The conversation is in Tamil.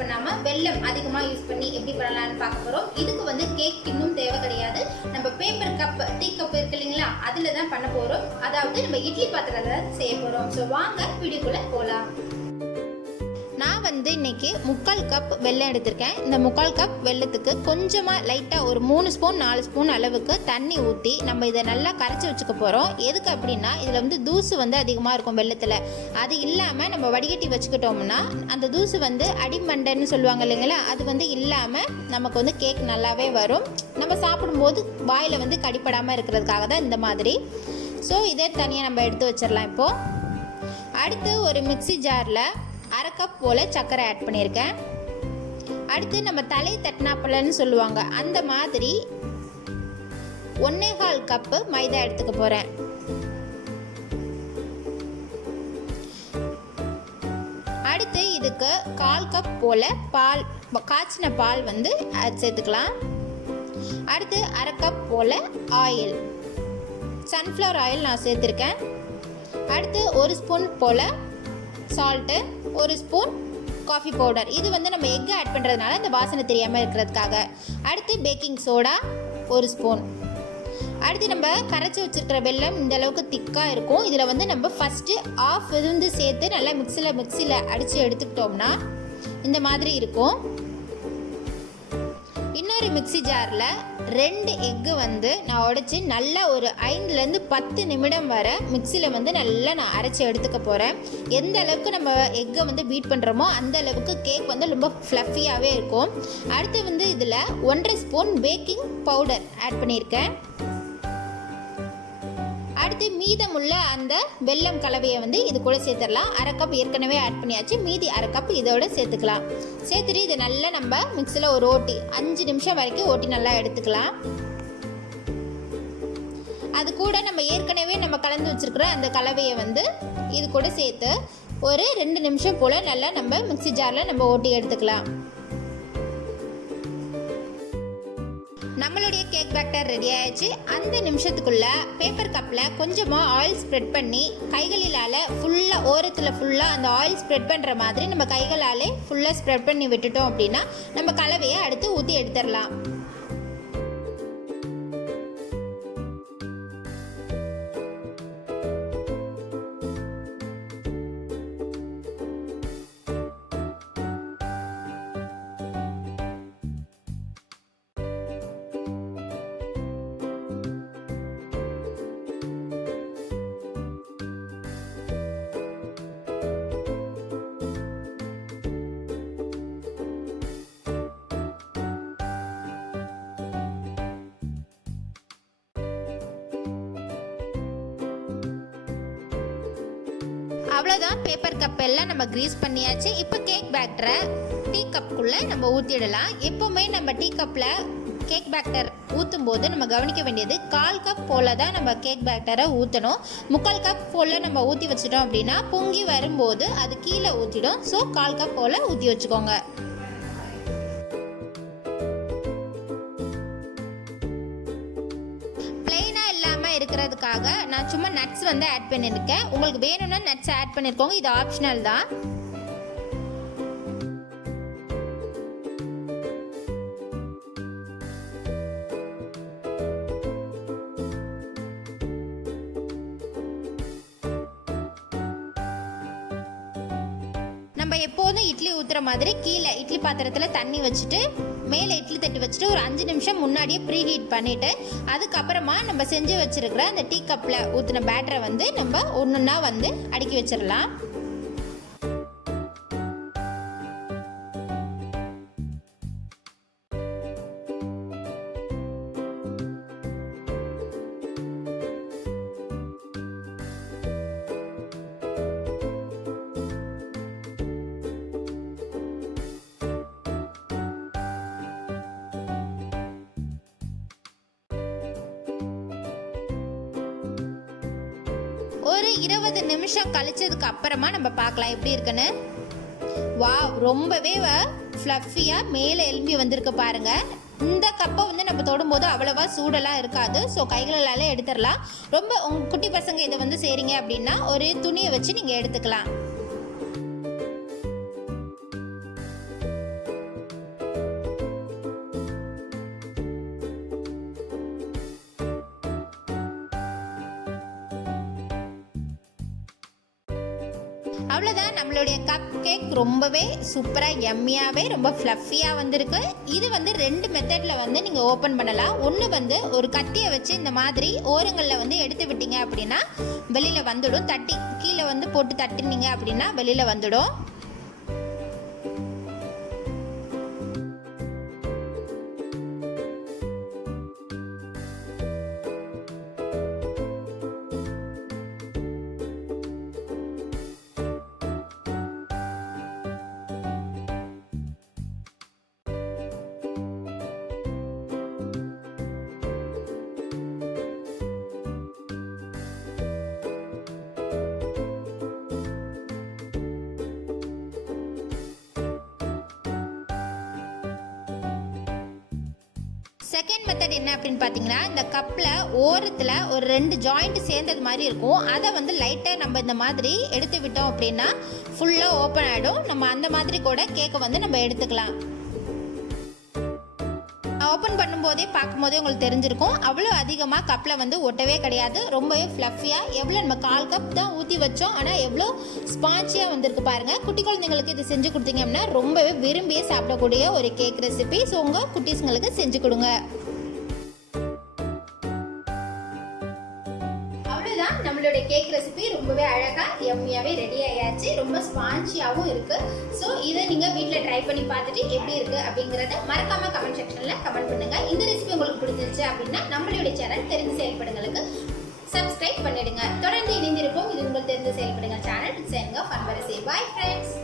பண்ணாமல் வெல்லம் அதிகமாக யூஸ் பண்ணி எப்படி பண்ணலாம்னு பார்க்க போகிறோம். இதுக்கு வந்து கேக் இன்னும் தேவை கிடையாது. நம்ம பேப்பர் கப், டீ கப் இருக்கு இல்லைங்களா, அதில் தான் பண்ண போகிறோம். அதாவது நம்ம இட்லி பாத்திரத்தில் செய்ய போகிறோம். ஸோ வாங்க வீடியோக்குள்ளே போகலாம். நான் வந்து இன்னைக்கு 3/4 கப் வெல்லம் எடுத்திருக்கேன். இந்த 3/4 கப் வெல்லத்துக்கு கொஞ்சமாக லைட்டாக ஒரு 3 ஸ்பூன் 4 ஸ்பூன் அளவுக்கு தண்ணி ஊற்றி நம்ம இதை நல்லா கரைச்சி வச்சுக்க போகிறோம். எதுக்கு அப்படின்னா இதில் வந்து தூசு வந்து அதிகமாக இருக்கும் வெல்லத்தில். அது இல்லாமல் நம்ம வடிகட்டி வச்சுக்கிட்டோம்னா அந்த தூசு வந்து அடிமண்டைன்னு சொல்லுவாங்க இல்லைங்களா, அது வந்து இல்லாமல் நமக்கு வந்து கேக் நல்லாவே வரும். நம்ம சாப்பிடும்போது வாயில் வந்து கடிப்படாமல் இருக்கிறதுக்காக தான் இந்த மாதிரி. ஸோ இதே தனியாக நம்ம எடுத்து வச்சிடலாம். இப்போது அடுத்து ஒரு மிக்ஸி ஜாரில் 1/2 கப் போல் சர்க்கரை ஆட் பண்ணியிருக்கேன். அடுத்து நம்ம தலை தட்டினாப்பலன்னு சொல்லுவாங்க, அந்த மாதிரி 1/4 கப்பு மைதா எடுத்துக்க போகிறேன். அடுத்து இதுக்கு 1/4 கப் போல் பால், காய்ச்சின பால் வந்து சேர்த்துக்கலாம். அடுத்து 1/2 கப் போல் ஆயில், சன்ஃப்ளவர் ஆயில் நான் சேர்த்துருக்கேன். அடுத்து 1 ஸ்பூன் போல் சால்ட்டு, 1 ஸ்பூன் காஃபி பவுடர். இது வந்து நம்ம எக் ஆட் பண்ணுறதுனால இந்த வாசனை தெரியாமல் இருக்கிறதுக்காக. அடுத்து பேக்கிங் சோடா 1 ஸ்பூன். அடுத்து நம்ம கரைச்சி வச்சுருக்கிற வெல்லம் இந்த அளவுக்கு திக்காக இருக்கும். இதில் வந்து நம்ம ஃபஸ்ட்டு ஆஃப் இருந்து சேர்த்து நல்லா மிக்சியில் அடித்து எடுத்துக்கிட்டோம்னா இந்த மாதிரி இருக்கும். இன்னொரு மிக்ஸி ஜாரில் 2 எக்கு வந்து நான் உடைச்சி நல்லா ஒரு 5லேருந்து 10 நிமிடம் வரை மிக்சியில் வந்து நல்லா நான் அரைச்சி எடுத்துக்க போகிறேன். எந்த அளவுக்கு நம்ம எக்கை வந்து பீட் பண்ணுறோமோ அந்த அளவுக்கு கேக் வந்து ரொம்ப ஃப்ளஃபியாகவே இருக்கும். அடுத்து வந்து இதில் 1/2 ஸ்பூன் பேக்கிங் பவுடர் ஆட் பண்ணியிருக்கேன். அடுத்து மீதமுள்ள அந்த வெல்லம் கலவையை வந்து இது கூட சேர்த்துடலாம். 1/2 கப் ஏற்கனவே ஆட் பண்ணியாச்சு, மீதி 1/2 கப் இதோட சேர்த்துக்கலாம். சேர்த்துட்டு இதை நல்லா நம்ம மிக்ஸியில் ஒரு ஓட்டி 5 நிமிஷம் வரைக்கும் ஓட்டி நல்லா எடுத்துக்கலாம். அது கூட நம்ம ஏற்கனவே நம்ம கலந்து வச்சுருக்கிற அந்த கலவையை வந்து இது கூட சேர்த்து ஒரு 2 நிமிஷம் போல் நல்லா நம்ம மிக்ஸி ஜாரில் நம்ம ஓட்டி எடுத்துக்கலாம். நம்மளுடைய கேக் பேட்டர் ரெடி ஆயிடுச்சு. அந்த நிமிஷத்துக்குள்ள பேப்பர் கப்பில் கொஞ்சமாக ஆயில் ஸ்ப்ரெட் பண்ணி கைகளால் ஃபுல்லாக ஓரத்தில் ஃபுல்லாக அந்த ஆயில் ஸ்ப்ரெட் பண்ணுற மாதிரி நம்ம கைகளாலே ஃபுல்லாக ஸ்ப்ரெட் பண்ணி விட்டுட்டோம் அப்படின்னா நம்ம கலவையை அடுத்து ஊற்றி எடுத்துடலாம். அவ்வளோதான், பேப்பர் கப் எல்லாம் நம்ம க்ரீஸ் பண்ணியாச்சு. இப்போ கேக் பேட்டரை டீ கப்புக்குள்ளே நம்ம ஊற்றிடலாம். எப்போவுமே நம்ம டீ கப்பில் கேக் பேட்டர் ஊற்றும் போது நம்ம கவனிக்க வேண்டியது 1/4 கப் போல் தான் நம்ம கேக் பேட்டரை ஊற்றணும். 3/4 கப் போல் நம்ம ஊற்றி வச்சிட்டோம் அப்படின்னா பொங்கி வரும்போது அது கீழே ஊற்றிடும். ஸோ 1/4 கப் போல் ஊற்றி வச்சுக்கோங்க. இருக்கிறதுக்காக நான் சும்மா நட்ஸ் வந்து ஆட் பண்ணியிருக்கேன். உங்களுக்கு வேணும்னா நட்ஸ் ஆட் பண்ணியிருக்கோங்க, இது ஆப்ஷனல் தான். நம்ம எப்போதும் இட்லி ஊற்றுற மாதிரி கீழே இட்லி பாத்திரத்தில் தண்ணி வச்சுட்டு மேலே இட்லி தட்டு வச்சுட்டு ஒரு 5 நிமிஷம் முன்னாடியே ப்ரீ ஹீட் பண்ணிவிட்டு அதுக்கப்புறமா நம்ம செஞ்சு வச்சுருக்கிற அந்த டீ கப்பில் ஊற்றின பேட்டரை வந்து நம்ம ஒன்றுன்னா வந்து அடுக்கி வச்சிடலாம். ஒரு 20 நிமிஷம் கழிச்சதுக்கு அப்புறமா நம்ம பார்க்கலாம் எப்படி இருக்குன்னு. வாவ், ரொம்பவே ஃப்ளஃபியாக மேலே எலும்பி வந்திருக்கு பாருங்க. இந்த கப்பை வந்து நம்ம தொடும்போது அவ்வளவா சூடெல்லாம் இருக்காது. ஸோ கைகளால் எடுத்துடலாம். ரொம்ப உங்கள் குட்டி பசங்க இதை வந்து செய்கிறீங்க அப்படின்னா ஒரு துணியை வச்சு நீங்கள் எடுத்துக்கலாம். அவ்வளோதான், நம்மளுடைய கப் கேக் ரொம்பவே சூப்பராக எம்மியாகவே ரொம்ப ஃப்ளஃபியாக வந்திருக்கு. இது வந்து 2 மெத்தடில் வந்து நீங்கள் ஓப்பன் பண்ணலாம். ஒன்று வந்து ஒரு கத்தியை வச்சு இந்த மாதிரி ஓரங்களில் வந்து எடுத்து விட்டீங்க அப்படின்னா வெளியில் வந்துடும். தட்டி கீழே வந்து போட்டு தட்டினீங்க அப்படின்னா வெளியில் வந்துடும். செகண்ட் மெத்தட் என்ன அப்படின்னு பார்த்தீங்கன்னா, இந்த கப்பில் ஓரத்தில் ஒரு 2 ஜாயிண்ட் சேர்ந்தது மாதிரி இருக்கும். அதை வந்து லைட்டாக நம்ம இந்த மாதிரி எடுத்து விட்டோம் அப்படின்னா ஃபுல்லாக ஓப்பன் ஆகிடும். நம்ம அந்த மாதிரி கூட கேக்கை வந்து நம்ம எடுத்துக்கலாம். ஓப்பன் பண்ணும்போதே பார்க்கும்போதே உங்களுக்கு தெரிஞ்சிருக்கும், அவ்வளோ அதிகமாக கப்பில் வந்து ஒட்டவே கிடையாது. ரொம்பவே ஃப்ளஃபியாக, எவ்வளோ நம்ம 1/4 கப் தான் ஊற்றி வச்சோம், ஆனால் எவ்வளோ ஸ்பான்ச்சியாக வந்திருக்கு பாருங்கள். குட்டி குழந்தைங்களுக்கு இது செஞ்சு கொடுத்தீங்க அப்படின்னா ரொம்பவே விரும்பியே சாப்பிடக்கூடிய ஒரு கேக் ரெசிபி. ஸோ உங்கள் குட்டீஸுங்களுக்கு செஞ்சு கொடுங்க. நம்மளுடைய கேக் ரெசிபி ரொம்பவே அழகாக எம்மியாகவே ரெடி ஆயாச்சு. ரொம்ப ஸ்பான்ச்சியாகவும் இருக்குது. ஸோ இதை நீங்கள் வீட்டில் ட்ரை பண்ணி பார்த்துட்டு எப்படி இருக்குது அப்படிங்கிறத மறக்காமல் கமெண்ட் செக்ஷனில் கமெண்ட் பண்ணுங்கள். இந்த ரெசிபி உங்களுக்கு பிடிச்சிருச்சு அப்படின்னா நம்மளுடைய சேனல் தெரிந்து செயல்படுங்களுக்கு சப்ஸ்கிரைப் பண்ணிடுங்க. தொடர்ந்து இணைந்திருப்போம். இது உங்கள் தெரிந்து செயல்படுங்க சேனல். சேருங்க ஃபன் வரிசை. Bye friends.